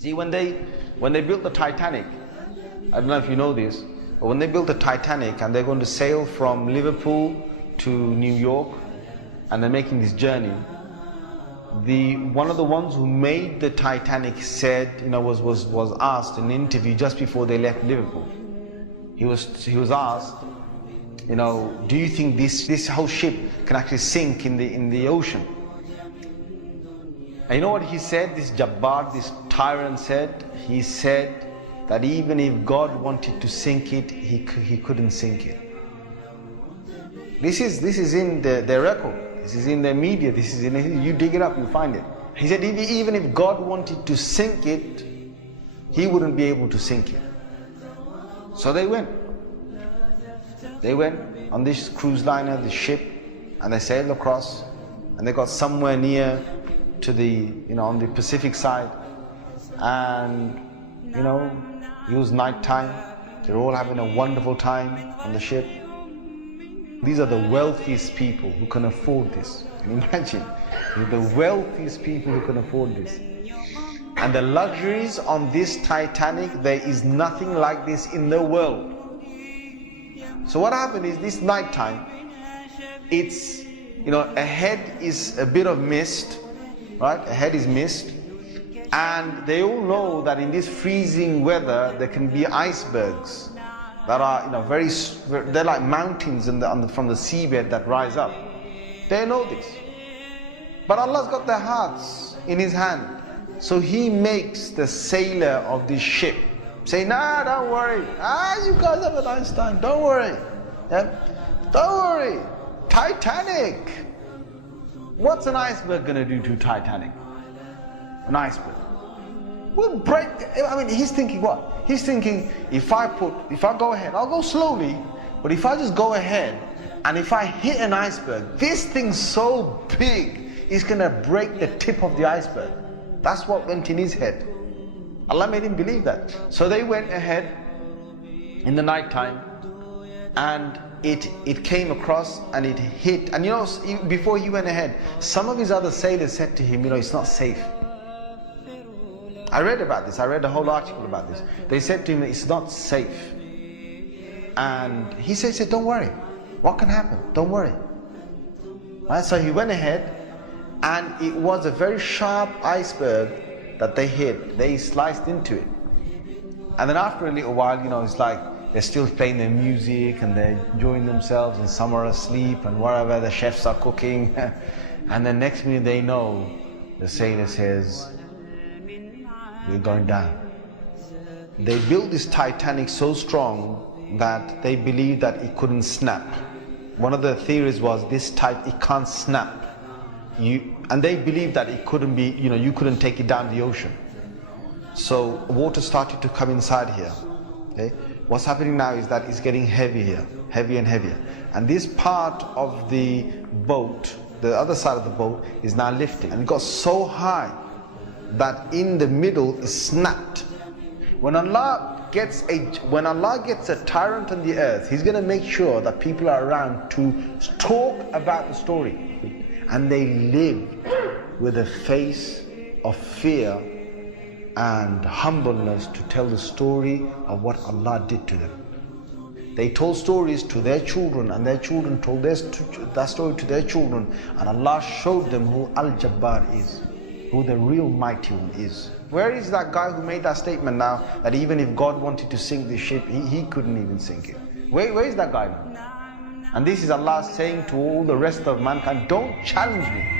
See, when they built the Titanic, I don't know if you know this, but when they built the Titanic and they're going to sail from Liverpool to New York, and they're making this journey, one of the ones who made the Titanic said, was asked in an interview just before they left Liverpool. He was asked, do you think this whole ship can actually sink in the ocean? And you know what he said? This Jabbar, this tyrant said. He said that even if God wanted to sink it, he couldn't sink it. This is in their record. This is in their media. This is you dig it up, you find it. He said even if God wanted to sink it, he wouldn't be able to sink it. So they went. They went on this cruise liner, this ship, and they sailed across, and they got somewhere near to on the Pacific side, and it was night time. They're all having a wonderful time on the ship. These are the wealthiest people who can afford this. Can you imagine? The wealthiest people who can afford this. And the luxuries on this Titanic, there is nothing like this in the world. So what happened is, this night time, it's, ahead is a bit of mist, right? Ahead is mist. And they all know that in this freezing weather, there can be icebergs that are, they're like mountains from the seabed that rise up. They know this. But Allah's got their hearts in His hand. So He makes the sailor of this ship say, nah, don't worry. You guys have a nice time. Don't worry. Yeah? Don't worry. Titanic. What's an iceberg going to do to Titanic? An iceberg will break. He's thinking what? He's thinking, if I go ahead, I'll go slowly, but if I just go ahead, and if I hit an iceberg, this thing's so big, it's going to break the tip of the iceberg. That's what went in his head. Allah made him believe that. So they went ahead in the night time, and it came across and it hit. And before he went ahead, some of his other sailors said to him, it's not safe. I read about this. I read a whole article about this. They said to him, it's not safe. And he said, don't worry. What can happen? Don't worry. Right? So he went ahead, and it was a very sharp iceberg that they hit. They sliced into it. And then after a little while, it's like they're still playing their music and they're enjoying themselves, and some are asleep and whatever, the chefs are cooking. And then next minute they know, the sailor says, we're going down. They built this Titanic so strong that they believed that it couldn't snap. One of the theories was it can't snap. And they believed that it couldn't be, you couldn't take it down the ocean. So water started to come inside here. Okay? What's happening now is that it's getting heavier, heavier and heavier. And this part of the boat, the other side of the boat, is now lifting. And it got so high that in the middle is snapped. When Allah gets a tyrant on the earth, He's going to make sure that people are around to talk about the story. And they lived with a face of fear and humbleness to tell the story of what Allah did to them. They told stories to their children, and their children told that story to their children, and Allah showed them who Al-Jabbar is, who the real mighty one is. Where is that guy who made that statement now, that even if God wanted to sink this ship, he couldn't even sink it? Where is that guy now? And this is Allah saying to all the rest of mankind, don't challenge me.